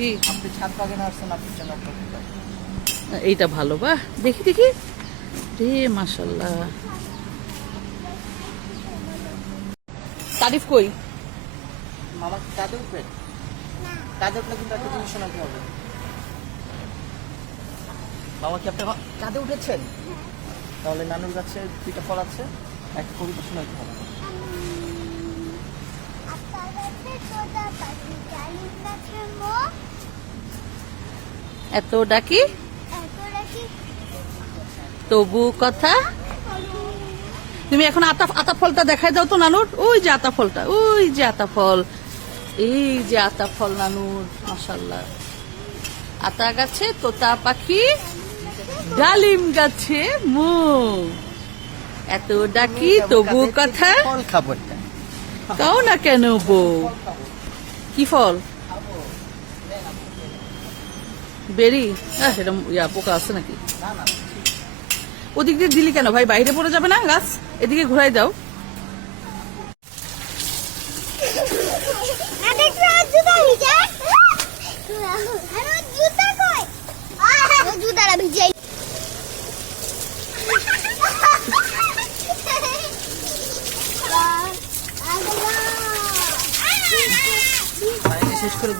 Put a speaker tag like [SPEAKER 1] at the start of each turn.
[SPEAKER 1] কি?
[SPEAKER 2] আপনি ছাদ বাগানে আসছেন আপনার জন্য
[SPEAKER 1] এইটা ভালো বাহ। দেখি দেখি। রে মাশাল্লাহ তারিফ কই?
[SPEAKER 2] মামা কি কাঁদে উঠবেন কাঁদে উঠলে কিন্তু একটা জিনিস শোনাতে হবে। মামা কি আপনি কাঁদে উঠেছেন? তাহলে নানুর কাছে দুইটা ফল আছে একটা কবিতা শোনাতে হবে।
[SPEAKER 1] এত ডাকি? তবু কথা? তুমি এখন আতা আতা ফলটা দেখাই দাও তো নানুর। ওই যে আতা ফলটা ওই যে আতা ফল। এই যে আতা ফল নানুর মাশাল্লাহ আতা গাছে তোতা পাখি ডালিম গাছে মো। এত ডাকি তবু কথা। কাও না কেন বউ? কি ফল? বেরি? হ্যাঁ সেটা ইয়া পোকা আছে নাকি? ওদিক দিয়ে দিলি কেন? ভাই বাইরে পড়ে যাবে না গাছ? এদিকে ঘুরাই দাও।
[SPEAKER 2] শেষ করে